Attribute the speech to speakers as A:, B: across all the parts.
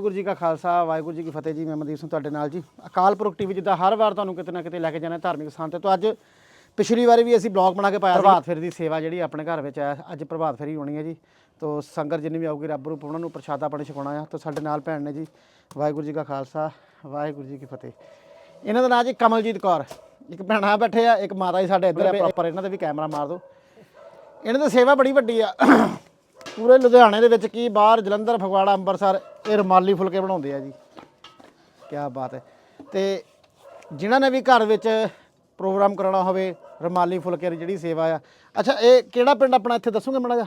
A: ਵਾਹਿਗੁਰੂ ਜੀ ਕਾ ਖਾਲਸਾ ਵਾਹਿਗੁਰੂ ਜੀ ਕੀ ਫਤਿਹ ਜੀ ਮੈਂ ਮਨਦੀਪ ਸਿੰਘ ਤੁਹਾਡੇ ਨਾਲ ਜੀ। ਅਕਾਲ ਪੁਰਖ ਟੀਵੀ ਜਿੱਦਾਂ ਹਰ ਵਾਰ ਤੁਹਾਨੂੰ ਕਿਤੇ ਨਾ ਕਿਤੇ ਲੈ ਕੇ ਜਾਣਾ ਧਾਰਮਿਕ ਸਥਾਨ ਤੇ। ਤੋਂ ਅੱਜ ਪਿਛਲੀ ਵਾਰੀ ਵੀ ਅਸੀਂ ਬਲੌਗ ਬਣਾ ਕੇ ਪਾਇਆ ਸੀ। ਪ੍ਰਭਾਤ ਫੇਰੀ ਦੀ ਸੇਵਾ ਜਿਹੜੀ ਆਪਣੇ ਘਰ ਵਿੱਚ ਹੈ ਅੱਜ ਪ੍ਰਭਾਤ ਫੇਰੀ ਹੋਣੀ ਹੈ ਜੀ। ਤੋਂ ਸੰਗਤ ਜਿੰਨੀ ਵੀ ਆਊਗੀ ਰੱਬ ਰੂਪ ਉਹਨਾਂ ਨੂੰ ਪ੍ਰਸ਼ਾਦਾ ਪਾਣੀ ਛਕਾਉਣਾ ਆ। ਤੋਂ ਸਾਡੇ ਨਾਲ ਭੈਣ ਨੇ ਜੀ ਵਾਹਿਗੁਰੂ ਜੀ ਕਾ ਖਾਲਸਾ ਵਾਹਿਗੁਰੂ ਜੀ ਕੀ ਫਤਿਹ। ਇਹਨਾਂ ਦਾ ਨਾਂ ਜੀ ਕਮਲਜੀਤ ਕੌਰ। ਇੱਕ ਭੈਣਾ ਬੈਠੇ ਆ ਇੱਕ ਮਾਤਾ ਜੀ ਸਾਡੇ ਇੱਧਰ ਆ ਪ੍ਰੋਪਰ ਇਹਨਾਂ ਤੇ ਵੀ ਕੈਮਰਾ ਮਾਰ ਦਿਓ। ਇਹਨਾਂ ਦੀ ਸੇਵਾ ਬੜੀ ਵੱਡੀ ਆ। ਪੂਰੇ ਲੁਧਿਆਣੇ ਦੇ ਵਿੱਚ ਕੀ ਬਾਹਰ ਜਲੰਧਰ ਫਗਵਾੜਾ ਅੰਮ੍ਰਿਤਸਰ ਇਹ ਰੁਮਾਲੀ ਫੁਲਕੇ ਬਣਾਉਂਦੇ ਆ ਜੀ। ਕੀ ਬਾਤ ਹੈ। ਤੇ ਜਿਨ੍ਹਾਂ ਨੇ ਵੀ ਘਰ ਵਿੱਚ ਪ੍ਰੋਗਰਾਮ ਕਰਾਉਣਾ ਹੋਵੇ ਰੁਮਾਲੀ ਫੁਲਕੇ ਦੀ ਜਿਹੜੀ ਸੇਵਾ ਆ। ਅੱਛਾ ਇਹ ਕਿਹੜਾ ਪਿੰਡ ਆਪਣਾ? ਇੱਥੇ ਦੱਸੋਗੇ ਮਾੜਾ ਜਿਹਾ?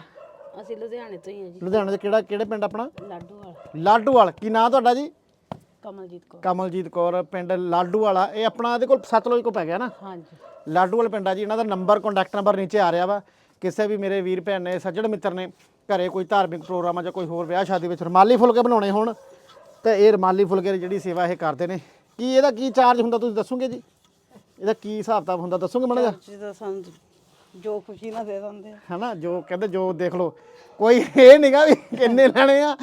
B: ਅਸੀਂ ਲੁਧਿਆਣੇ ਤੋਂ ਹੀ ਹਾਂ ਜੀ।
A: ਲੁਧਿਆਣੇ ਦੇ ਕਿਹੜਾ ਕਿਹੜੇ ਪਿੰਡ ਆਪਣਾ?
B: ਲਾਡੂਵਾਲ।
A: ਲਾਡੂਵਾਲ। ਕੀ ਨਾਂ ਤੁਹਾਡਾ ਜੀ?
B: ਕਮਲਜੀਤ ਕੌਰ।
A: ਕਮਲਜੀਤ ਕੌਰ ਪਿੰਡ ਲਾਡੂਵਾਲਾ ਇਹ ਆਪਣਾ ਇਹਦੇ ਕੋਲ ਸਤਲੁਜ ਕੋ ਪੈ ਗਿਆ ਨਾ।
B: ਹਾਂਜੀ।
A: ਲਾਡੂਵਾਲ ਪਿੰਡ ਆ ਜੀ। ਇਹਨਾਂ ਦਾ ਨੰਬਰ ਕੰਟੈਕਟ ਨੰਬਰ ਨੀਚੇ ਆ ਰਿਹਾ ਵਾ। ਕਿਸੇ ਵੀ ਮੇਰੇ ਵੀਰ ਭੈਣ ਨੇ ਸੱਜਣ ਮਿੱਤਰ ਨੇ ਘਰੇ ਕੋਈ ਧਾਰਮਿਕ ਪ੍ਰੋਗਰਾਮ ਆ ਜਾਂ ਕੋਈ ਹੋਰ ਵਿਆਹ ਸ਼ਾਦੀ ਵਿੱਚ ਰੁਮਾਲੀ ਫੁਲਕੇ ਬਣਾਉਣੇ ਹੋਣ ਤੇ ਇਹ ਰੁਮਾਲੀ ਫੁਲਕੇ ਦੀ ਜਿਹੜੀ ਸੇਵਾ ਇਹ ਕਰਦੇ ਨੇ। ਕੀ ਇਹਦਾ ਕੀ ਚਾਰਜ ਹੁੰਦਾ ਤੁਸੀਂ ਦੱਸੋਗੇ ਜੀ? ਇਹਦਾ ਕੀ ਹਿਸਾਬ ਕਿਤਾਬ ਹੁੰਦਾ ਦੱਸੋਗੇ ਮਾੜਾ ਜਿਹਾ?
B: ਸਾਨੂੰ ਜੋ ਖੁਸ਼ੀ ਨਾਲ ਦੇ ਦਿੰਦੇ ਆ।
A: ਹਨਾ ਜੋ ਕਹਿੰਦੇ ਜੋ ਦੇਖ ਲਓ। ਕੋਈ ਇਹ ਨਹੀਂਗਾ ਵੀ ਕਿੰਨੇ ਲੈਣੇ ਆ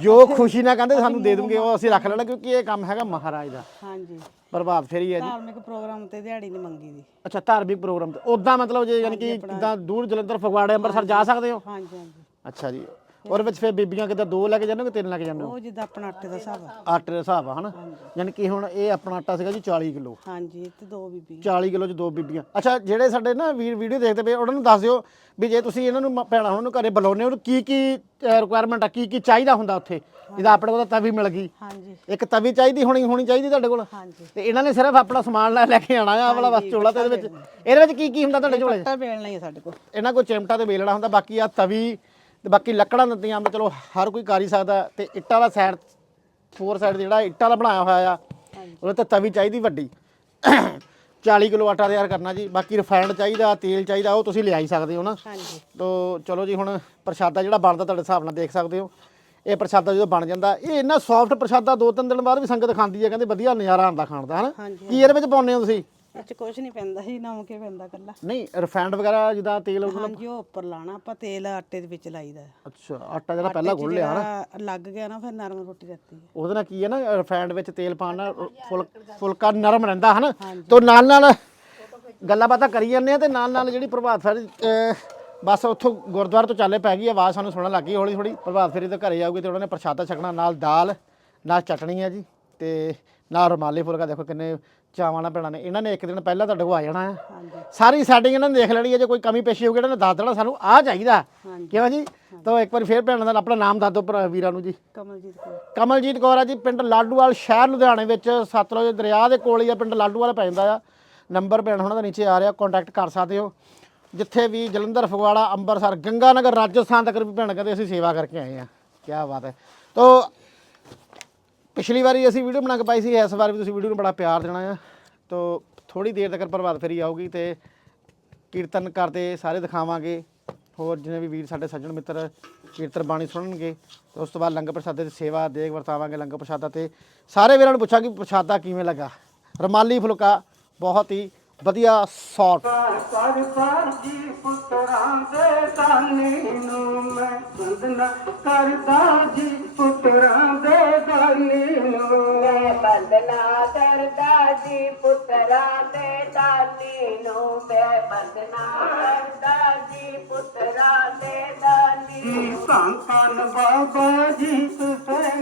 A: ਜੋ ਖੁਸ਼ੀ ਨਾਲ ਕਹਿੰਦੇ ਸਾਨੂੰ ਦੇ ਦੂੰਗੇ ਉਹ ਅਸੀਂ ਰੱਖ ਲੈਣਾ ਕਿਉਂਕਿ ਇਹ ਕੰਮ ਹੈਗਾ ਮਹਾਰਾਜ ਦਾ।
B: ਹਾਂਜੀ।
A: ਪ੍ਰਭਾਤ ਫੇਰੀ ਹੈ ਜੀ।
B: ਧਾਰਮਿਕ ਪ੍ਰੋਗਰਾਮ ਤੇ ਦਿਹਾੜੀ ਨਹੀਂ ਮੰਗੀ ਦੀ।
A: ਅੱਛਾ ਧਾਰਮਿਕ ਪ੍ਰੋਗਰਾਮ ਤੇ। ਉਦਾਂ ਮਤਲਬ ਜੇ ਯਾਨੀ ਕਿ ਜਿੱਦਾਂ ਦੂਰ ਜਲੰਧਰ ਫਗਵਾੜੇ ਅੰਮ੍ਰਿਤਸਰ ਜਾ ਸਕਦੇ ਹੋ?
B: ਹਾਂਜੀ ਹਾਂਜੀ।
A: ਅੱਛਾ ਜੀ। ਉਹਦੇ ਵਿੱਚ ਫਿਰ ਬੀਬੀਆਂ ਕਿਤੇ ਦੋ ਲੈ ਕੇ ਜਾਂਦੇ ਹੋ ਕਿ ਤਿੰਨ ਲੈ ਕੇ ਜਾਂਦੇ ਹੋ?
B: ਉਹ ਜਿੱਦਾਂ ਆਪਣਾ ਆਟੇ ਦਾ ਹਿਸਾਬ ਆ।
A: ਆਟੇ ਦੇ ਹਿਸਾਬ ਆ ਹਨਾ? ਯਾਨੀ ਕਿ ਹੁਣ ਇਹ ਆਪਣਾ ਆਟਾ ਸੀਗਾ ਜੀ 40 ਕਿਲੋ।
B: ਹਾਂਜੀ ਤੇ ਦੋ ਬੀਬੀ
A: 40 ਕਿਲੋ ਚ ਦੋ ਬੀਬੀਆਂ। ਅੱਛਾ ਜਿਹੜੇ ਸਾਡੇ ਨਾ ਵੀਰ ਵੀਡੀਓ ਦੇਖਦੇ ਪਏ ਉਹਨਾਂ ਨੂੰ ਦੱਸ ਦਿਓ ਵੀ ਜੇ ਤੁਸੀਂ ਇਹਨਾਂ ਨੂੰ ਭੈਣਾਂ ਉਹਨਾਂ ਨੂੰ ਘਰੇ ਬੁਲਾਉਂਦੇ ਹੋ ਉਹਨੂੰ ਕੀ ਕੀ ਰਿਕੁਆਇਰਮੈਂਟ ਆ ਕੀ ਕੀ ਚਾਹੀਦਾ ਹੁੰਦਾ ਉੱਥੇ? ਜਿਹਦਾ ਆਪਣੇ ਕੋਲ ਤਾਂ ਤਵੀ ਮਿਲ ਗਈ।
B: ਹਾਂਜੀ।
A: ਇੱਕ ਤਵੀ ਚਾਹੀਦੀ ਹੋਣੀ ਹੋਣੀ ਚਾਹੀਦੀ ਤੁਹਾਡੇ ਕੋਲ?
B: ਹਾਂਜੀ।
A: ਤੇ ਇਹਨਾਂ ਨੇ ਸਿਰਫ ਆਪਣਾ ਸਮਾਨ ਲੈ ਲੈ ਕੇ ਆਣਾ ਆ ਵਾਲਾ ਬਸ ਚੋਲਾ ਤੇ ਇਹਦੇ ਵਿੱਚ। ਇਹਦੇ ਵਿੱਚ ਕੀ ਕੀ ਹੁੰਦਾ ਤੁਹਾਡੇ ਝੋਲੇ 'ਚ
B: ਵੇਲਣਾ ਹੀ ਆ ਸਾਡੇ ਕੋਲ।
A: ਇਹਨਾਂ ਕੋਲ ਚਿਮਟਾ ਤੇ ਵੇਲਣਾ ਹੁੰਦਾ ਬਾਕੀ ਆ ਤਵੀ ਤੇ ਬਾਕੀ ਲੱਕੜਾਂ ਦਿੱਤੀਆਂ ਆਮ ਚਲੋ ਹਰ ਕੋਈ ਕਰ ਹੀ ਸਕਦਾ ਤੇ ਇੱਟਾਂ ਦਾ ਸਾਈਡ ਫੋਰ ਸਾਈਡ ਜਿਹੜਾ ਇੱਟਾਂ ਦਾ ਬਣਾਇਆ ਹੋਇਆ ਆ ਉਹਦੇ ਤੇ ਤਵੀ ਚਾਹੀਦੀ ਵੱਡੀ। 40 ਕਿਲੋ ਆਟਾ ਤਿਆਰ ਕਰਨਾ ਜੀ ਬਾਕੀ ਰਿਫਾਈਨਡ ਚਾਹੀਦਾ ਤੇਲ ਚਾਹੀਦਾ ਉਹ ਤੁਸੀਂ ਲਿਆ ਹੀ ਸਕਦੇ ਹੋ ਨਾ।
B: ਹਾਂਜੀ।
A: ਤੋ ਚਲੋ ਜੀ ਹੁਣ ਪ੍ਰਸ਼ਾਦਾ ਜਿਹੜਾ ਬਣਦਾ ਤੁਹਾਡੇ ਹਿਸਾਬ ਨਾਲ ਦੇਖ ਸਕਦੇ ਹੋ। ਇਹ ਪ੍ਰਸ਼ਾਦਾ ਜਦੋਂ ਬਣ ਜਾਂਦਾ ਇਹ ਇੰਨਾ ਸੌਫਟ ਪ੍ਰਸ਼ਾਦਾ ਦੋ ਤਿੰਨ ਦਿਨ ਬਾਅਦ ਵੀ ਸੰਗਤ ਖਾਂਦੀ ਹੈ ਕਹਿੰਦੇ ਵਧੀਆ ਨਜ਼ਾਰਾ ਆਉਂਦਾ ਖਾਣ ਦਾ ਹਨਾ?
B: ਹਾਂਜੀ
A: ਕੀ ਇਹਦੇ ਵਿੱਚ ਪਾਉਂਦੇ ਹੋ ਤੁਸੀਂ?
B: ਇਹ ਚ ਕੁਝ ਨਹੀਂ ਪੈਂਦਾ ਸੀ ਨਮਕੇ ਪੈਂਦਾ ਕੱਲਾ
A: ਨਹੀਂ ਰਿਫਾਈਨਡ ਵਗੈਰਾ ਜਿੱਦਾਂ ਤੇਲ
B: ਹਾਂਜੀ ਉਹ ਉੱਪਰ ਲਾਣਾ ਆਪਾਂ ਤੇਲ ਆਟੇ ਦੇ ਵਿੱਚ ਲਾਈਦਾ ਹੈ।
A: ਅੱਛਾ ਆਟਾ ਜਿਹੜਾ ਪਹਿਲਾਂ ਗੁੰਨ ਲਿਆ
B: ਜਿਹੜਾ ਲੱਗ ਗਿਆ ਨਾ ਫਿਰ ਨਰਮ ਰੋਟੀ ਰਹਤੀ ਹੈ
A: ਉਹਦੇ ਨਾਲ ਕੀ ਹੈ ਨਾ ਰਿਫਾਈਨਡ ਵਿੱਚ ਤੇਲ ਪਾਉਣ ਨਾਲ ਫੁਲ ਫੁਲਕਾ ਨਰਮ ਰਹਿੰਦਾ ਹਨਾ? ਤੋਂ ਨਾਲ ਨਾਲ ਗੱਲਾਂ ਬਾਤਾਂ ਕਰੀ ਜਾਂਦੇ ਆ ਤੇ ਨਾਲ ਨਾਲ ਜਿਹੜੀ ਪ੍ਰਭਾਤ ਫੇਰੀ ਬਸ ਉੱਥੋਂ ਗੁਰਦੁਆਰੇ ਤੋਂ ਚਾਲੇ ਪੈ ਗਈ ਆਵਾਜ਼ ਸਾਨੂੰ ਸੁਣਨ ਲੱਗੀ ਹੌਲੀ ਥੋੜੀ ਪ੍ਰਭਾਤ ਫੇਰੀ ਤੇ ਘਰੇ ਆਊਗੀ ਤੇ ਉਹਨਾਂ ਨੇ ਪ੍ਰਸ਼ਾਦਾ ਛਕਣਾ ਨਾਲ ਦਾਲ ਨਾਲ ਚਟਣੀ ਹੈ ਜੀ ਤੇ ਨਾਲ ਰੁਮਾਲੀ ਫੁਲਕਾ ਦੇਖੋ ਕਿੰਨੇ ਚਾਵਾਂ ਨਾਲ ਭੈਣਾਂ ਨੇ। ਇਹਨਾਂ ਨੇ ਇੱਕ ਦਿਨ ਪਹਿਲਾਂ ਤੁਹਾਡੇ ਕੋਲ ਆ ਜਾਣਾ ਹੈ।
B: ਹਾਂਜੀ।
A: ਸਾਰੀ ਸੈਟਿੰਗ ਇਹਨਾਂ ਨੇ ਦੇਖ ਲੈਣੀ ਹੈ। ਜੇ ਕੋਈ ਕਮੀ ਪੇਸ਼ੀ ਹੋਊਗੀ ਇਹਨਾਂ ਨੇ ਦੱਸ ਦੇਣਾ ਸਾਨੂੰ ਆਹ ਚਾਹੀਦਾ।
B: ਹਾਂਜੀ।
A: ਕਿਉਂ ਜੀ? ਤਾਂ ਇੱਕ ਵਾਰੀ ਫੇਰ ਭੈਣਾਂ ਦਾ ਆਪਣਾ ਨਾਮ ਦੱਸ ਦਿਓ ਭਰਾ ਵੀਰਾਂ ਨੂੰ ਜੀ।
B: ਕਮਲਜੀਤ ਕੌਰ।
A: ਕਮਲਜੀਤ ਕੌਰ ਆ ਜੀ ਪਿੰਡ ਲਾਡੂਵਾਲ ਸ਼ਹਿਰ ਲੁਧਿਆਣੇ ਵਿੱਚ ਸਤਲੁਜ ਦਰਿਆ ਦੇ ਕੋਲ ਹੀ ਆ ਪਿੰਡ ਲਾਡੂਵਾਲ ਪੈ ਜਾਂਦਾ ਆ। ਨੰਬਰ ਭੈਣ ਹੁਣਾਂ ਦਾ ਨੀਚੇ ਆ ਰਿਹਾ ਕੰਟੈਕਟ ਕਰ ਸਕਦੇ ਹੋ। ਜਿੱਥੇ ਵੀ ਜਲੰਧਰ ਫਗਵਾੜਾ ਅੰਮ੍ਰਿਤਸਰ ਗੰਗਾਨਗਰ ਰਾਜਸਥਾਨ ਤੱਕ ਵੀ ਭੈਣ ਕਹਿੰਦੇ ਅਸੀਂ ਸੇਵਾ ਕਰਕੇ ਆਏ ਆ। ਕੀ ਬਾਤ ਹੈ। ਤੋ ਪਿਛਲੀ ਵਾਰੀ ਅਸੀਂ ਵੀਡੀਓ ਬਣਾ ਕੇ ਪਾਈ ਸੀ, ਇਸ ਵਾਰ ਵੀ ਤੁਸੀਂ ਵੀਡੀਓ ਨੂੰ ਬੜਾ ਪਿਆਰ ਦੇਣਾ ਆ। ਤੋ ਥੋੜੀ ਦੇਰ ਤੱਕ ਪ੍ਰਭਾਤ ਫੇਰੀ ਆਊਗੀ ਤੇ ਕੀਰਤਨ ਕਰਦੇ ਸਾਰੇ ਦਿਖਾਵਾਂਗੇ। ਹੋਰ ਜਿੰਨੇ ਵੀ ਵੀਰ ਸਾਡੇ ਸੱਜਣ ਮਿੱਤਰ ਕੀਰਤਨ ਬਾਣੀ ਸੁਣਨਗੇ, ਤੇ ਉਸ ਤੋਂ ਬਾਅਦ ਲੰਗਰ ਪ੍ਰਸ਼ਾਦੇ ਦੀ ਸੇਵਾ ਦੇਗ ਵਰਤਾਵਾਂਗੇ ਲੰਗਰ ਪ੍ਰਸ਼ਾਦਾ ਤੇ। ਸਾਰੇ ਵੀਰਾਂ ਨੂੰ ਪੁੱਛਾਂਗੇ ਪ੍ਰਸ਼ਾਦਾ ਕਿਵੇਂ ਲੱਗਾ। ਰਮਾਲੀ ਫੁਲਕਾ ਬਹੁਤ ਹੀ ਵਧੀਆ ਸੌਫਟ
C: ਪਰ ਪਰ ਜੀ ਪੁੱਤਰਾਂ ਦੇ ਦਾਨੀ ਨੂੰ ਮੈਂ ਬੰਦਨਾ ਕਰਦਾ ਜੀ।
D: ਜੀ ਪੁੱਤਰਾਂ ਦੇ ਦਾਨੀ ਨੂੰ ਮੈਂ ਬੰਦਨਾ ਕਰਦਾ ਜੀ ਪੁੱਤਰਾਂ ਦੇ ਦਾਨੀ
C: ਜੀ ਧੰਨ ਧੰਨ ਬਾਬਾ ਜੀਤ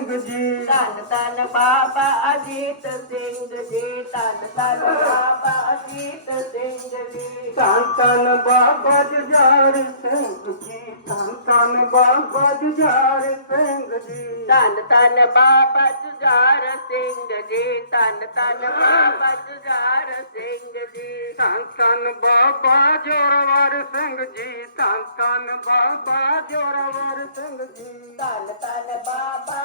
C: ਸਿੰਘ ਜੀ
D: ਧੰਨ ਧੰਨ ਬਾਬਾ ਅਜੀਤ ਸਿੰਘ ਜੀ ਧੰਨ ਧੰਨ ਬਾਬਾ ਅਜੀਤ ਸਿੰਘ ਜੀ
C: ਧੰਨ ਧੰਨ ਬਾਬਾ ਜੁਝਾਰ ਸਿੰਘ ਜੀ ਧੰਨ ਧੰਨ ਬਾਬਾ ਜੁਝਾਰ ਸਿੰਘ ਜੀ
D: ਧੰਨ ਧੰਨ ਬਾਬਾ ਜੁਝਾਰ ਸਿੰਘ ਜੀ ਧੰਨ ਧੰਨ ਬਾਬਾ ਜੁਝਾਰ ਸਿੰਘ ਜੀ
C: ਧੰਨ ਧੰਨ ਬਾਬਾ ਜੋਰਾਵਰ ਸਿੰਘ ਜੀ ਧੰਨ ਧੰਨ ਬਾਬਾ ਜੋਰਾਵਰ ਸਿੰਘ ਜੀ
D: ਧੰਨ ਧੰਨ ਬਾਬਾ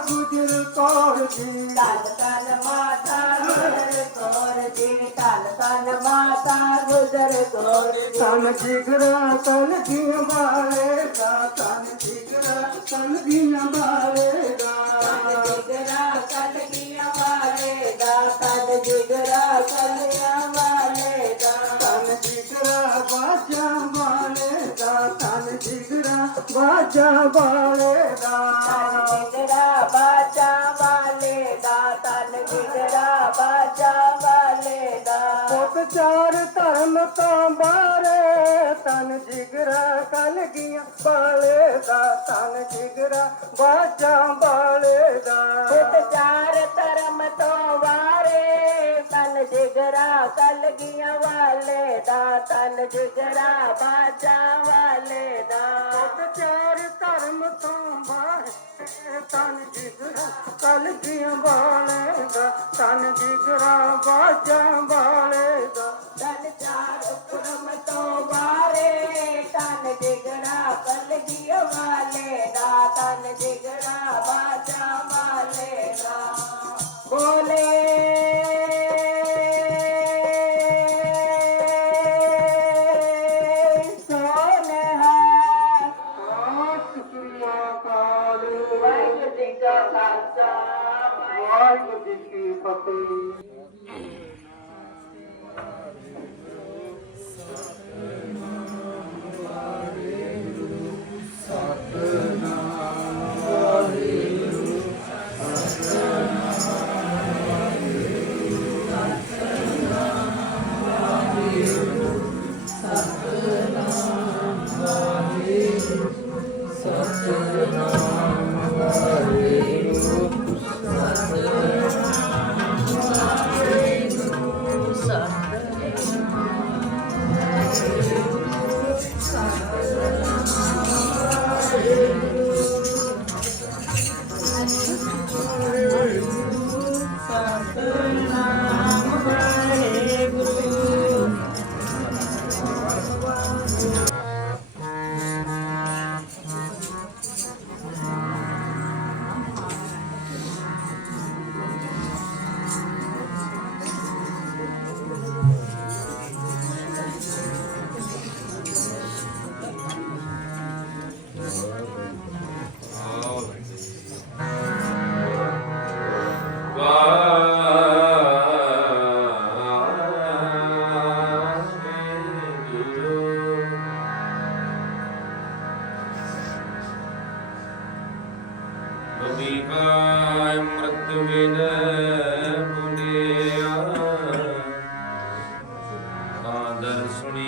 C: ਮਾਤਾ ਗੁਜਰ ਕੌਰ ਜੀ
D: ਧੰਨ ਧੰਨ ਮਾਤਾ ਗੁਜਰ ਕੌਰ ਜੀ ਧੰਨ ਧੰਨ ਮਾਤਾ ਗੁਜਰ
C: ਕੌਰ ਜੀ ਤਨ ਜਿਗਰਾ ਤਨ ਦੀਆਂ ਬਾਲੇ ਦਾ ਤਨ ਜਿਗਰਾ ਤਨ ਦੀਆਂ ਬਾਲੇ ਦਾ
D: ਜਿਗਰਾ ਕਲਗੀਆਂ ਵਾਲੇ ਦਾ ਤਨ ਜਿਗਰਾ ਕਲਗੀਆਂ ਵਾਲੇ ਦਾ
C: ਤਨ ਜਿਗਰਾ ਬਾਜਾ ਬਾਲੇ ਦਾ ਤਨ ਬਾਜਾ
D: ਵਾਲੇ ਦਾ
C: ਪੁੱਤ ਚਾਰ ਧਰਮ ਤੋਂ ਬਾਰੇ ਤਨ ਜਿਗਰਾ ਕਲਗੀਆਂ ਬਾਲੇ ਦਾ ਤਨ ਜਿਗਰਾ ਬਾਜਾ ਬਾਲੇ ਦਾ।
D: ਪੁੱਤ ਚਾਰ ਧਰਮ ਤੋਂ ਵਾਰੇ ਤਨ ਜਿਗਰਾ ਕਲਗੀਆਂ ਵਾਲੇ ਦਾ ਤਨ ਜਿਗਰਾ ਬਾਜਾ ਵਾਲੇ ਦਾ।
C: ਪੁੱਤ ਚਾਰ ਧਰਮ ਤੋਂ ਬਾਰੇ ਤਨ ਜਿਗਰਾ ਕਲਗੀਆਂ ਬਾਲੇ ਦਾ, ਤਨ ਜਿਗਰਾ, ਬਾਜਾ ਬਾਲੇ ਦਾ।
D: ਤਨ ਚਾਰ ਧਰਮ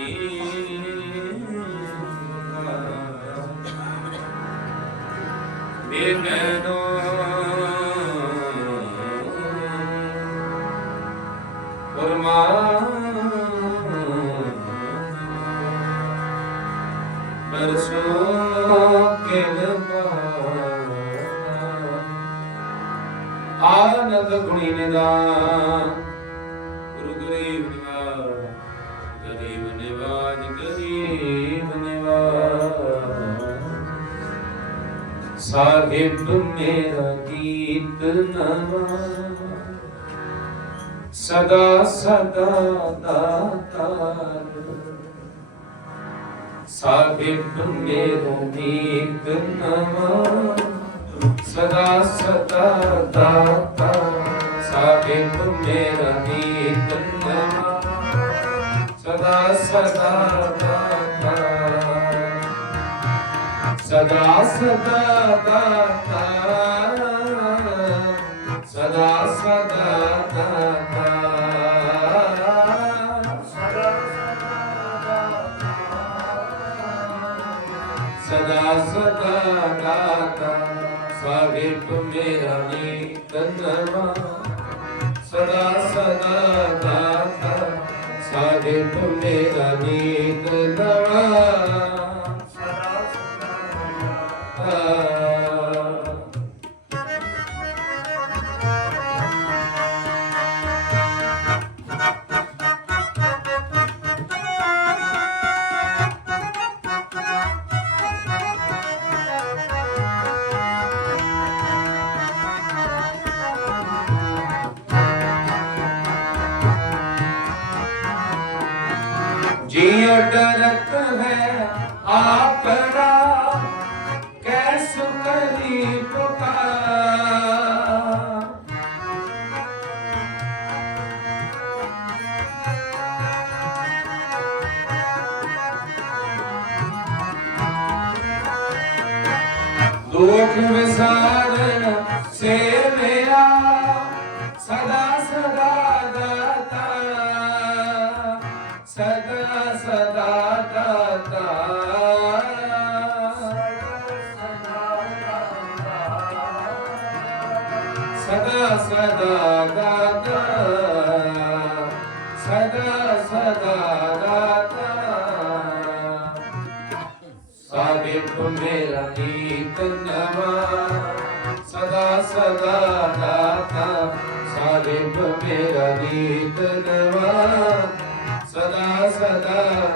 E: ਆਦਰ ਸੁਣੀ ਬੇਗਨੋ ਪਰਮਾ ਬਰਸੋ ਆਨੰਦ ਗੁਣੀ ਨਿਦਾਨ ਗਰੀਬ ਗਰੀਬ ਨਿਵਾਜ ਸਾਹਿਬ ਮੇਰਾ ਗੀਤ ਨਵਾ ਸਦਾ ਸਦਾ ਦਾਤਾਰ ਸਾਹਿਬ ਮੇਰਾ ਗੀਤ ਨਵਾ ਸਦਾ ਸਦਾ ਦਾਤਾ ਸਾਹਿਬ ਮੇਰਾ ਗੀਤ ਸਦਾ ਸਦਾ ਦਾਤਾ ਸਦਾ ਸਦਾ ਦਾਤਾ ਸਦਾ ਸਦਾ ਦਾਤਾ ਸਦਾ ਸਦਾ ਦਾਤਾ ਸਾਹਿਬ ਮੇਰਾ ਨੀਤ ਨਵਾ ਸਾਹਿਬ ਡਰਕ ਹੈ ਆਪਣਾ ਸਦਾ ਸਦਾ
D: ਦਾਤਾ ਸਦਾ ਸਦਾ ਦਾਤਾ ਸਾਹਿਬ ਮੇਰਾ ਨੀਤ ਨਵਾ, ਸਦਾ ਸਦਾ ਦਾਤਾ ਸਾਹਿਬ ਮੇਰਾ ਨੀਤ ਨਵਾ, ਸਦਾ ਸਦਾ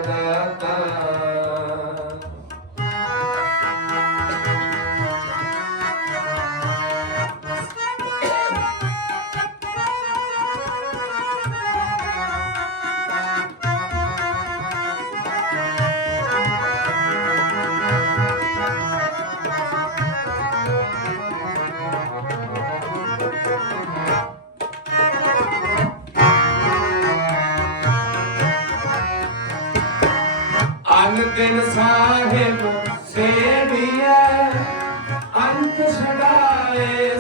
D: ਅਨ ਦਿਨ ਸਾਹਿਬ ਸੇਵੀਐ ਅੰਤ ਛਡਾਏ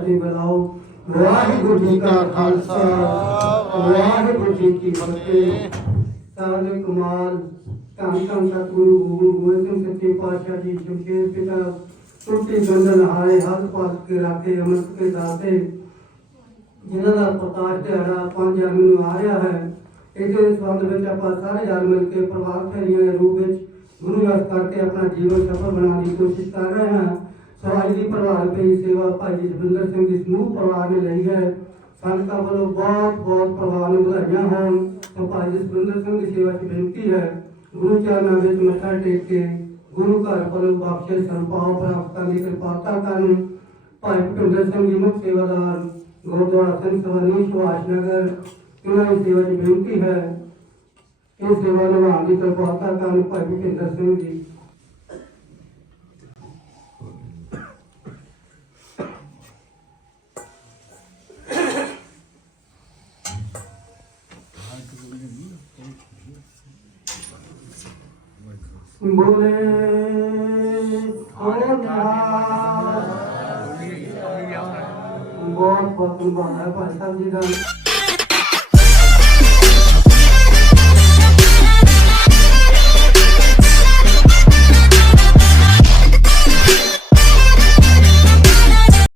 F: ਜੀ ਦਾ ਕੀ ਫਤਿਹ ਬੁਲਾਓ ਵਾਹਿਗੁਰੂ ਜੀ ਕਾ ਖਾਲਸਾ ਵਾਹਿਗੁਰੂ ਜੀ ਕੀ ਫਤਿਹ ਸਾਰੇ ਕਮਾਲ ਧੰਨ ਧੰਨ ਸਤਿਗੁਰੂ ਗੁਰੂ ਗੋਬਿੰਦ ਸਿੰਘ ਸੱਚੇ ਪਾਤਸ਼ਾਹ ਜੀ ਜੁਗੇ ਪਿਤਾ ਟੁੱਟੀ ਗੰਦਨ ਹਾਰੇ ਹੱਥ ਪਾਸ ਕੇ ਰਾਖੇ ਅਮਰਤ ਕੇ ਦਾਤੇ ਜਿਨ੍ਹਾਂ ਦਾ ਪ੍ਰਕਾਸ਼ ਦਿਹਾੜਾ 5 ਜਨਵਰੀ ਨੂੰ ਆ ਰਿਹਾ ਹੈ ਇਹਦੇ ਸੰਬੰਧ ਵਿੱਚ ਆਪਾਂ ਸਾਰੇ ਜਨ ਮਿਲ ਕੇ ਪ੍ਰਭਾਤ ਫੇਰੀਆਂ ਦੇ ਰੂਪ ਵਿੱਚ ਗੁਰੂ ਰਸ ਕਰਕੇ ਆਪਣਾ ਜੀਵਨ ਸਫਲ ਬਣਾਉਣ ਦੀ ਕੋਸ਼ਿਸ਼ ਕਰ ਰਹੇ ਹਾਂ ਸੋ ਅੱਜ ਦੀ ਪ੍ਰਭਾਤ ਫੇਰੀ ਸੇਵਾ ਭਾਈ ਜਸਵਿੰਦਰ ਸਿੰਘ ਦੀ ਸਮੂਹ ਪਰਿਵਾਰ ਨੇ ਲਈ ਹੈ ਸੰਗਤਾਂ ਵੱਲੋਂ ਬਹੁਤ ਬਹੁਤ ਪਰਿਵਾਰ ਨੂੰ ਵਧਾਈਆਂ ਹੋਣ ਸੋ ਭਾਈ ਜਸਵਿੰਦਰ ਸਿੰਘ ਦੀ ਸੇਵਾ 'ਚ ਬੇਨਤੀ ਹੈ ਗੁਰੂ ਚਰਨਾਂ ਵਿੱਚ ਮੱਥਾ ਟੇਕ ਕੇ ਗੁਰੂ ਘਰ ਵੱਲੋਂ ਬਖਸ਼ਿਸ਼ ਸੰਪਾਉ ਪ੍ਰਾਪਤ ਕਰਨ ਦੀ ਕਿਰਪਾਲਤਾ ਕਰਨ ਭਾਈ ਭੁਪਿੰਦਰ ਸਿੰਘ ਜੀ ਮੁੱਖ ਸੇਵਾਦਾਰ ਗੁਰਦੁਆਰਾ ਸਿੰਘ ਸਵਾਨੀ ਸੁਭਾਸ਼ ਨਗਰ ਇਹਨਾਂ ਦੀ ਸੇਵਾ ਦੀ ਬੇਨਤੀ ਹੈ ਇਹ ਸੇਵਾ ਨਿਭਾਉਣ ਦੀ ਕਿਰਪਾਲਤਾ ਕਰਨ ਭਾਈ ਭੁਪਿੰਦਰ ਸਿੰਘ ਜੀ ਬੋਲੇ ਬਹੁਤ ਬਹੁਤ ਧੰਨਵਾਦ ਹੈ ਭਾਈ ਸਾਹਿਬ ਜੀ ਦਾ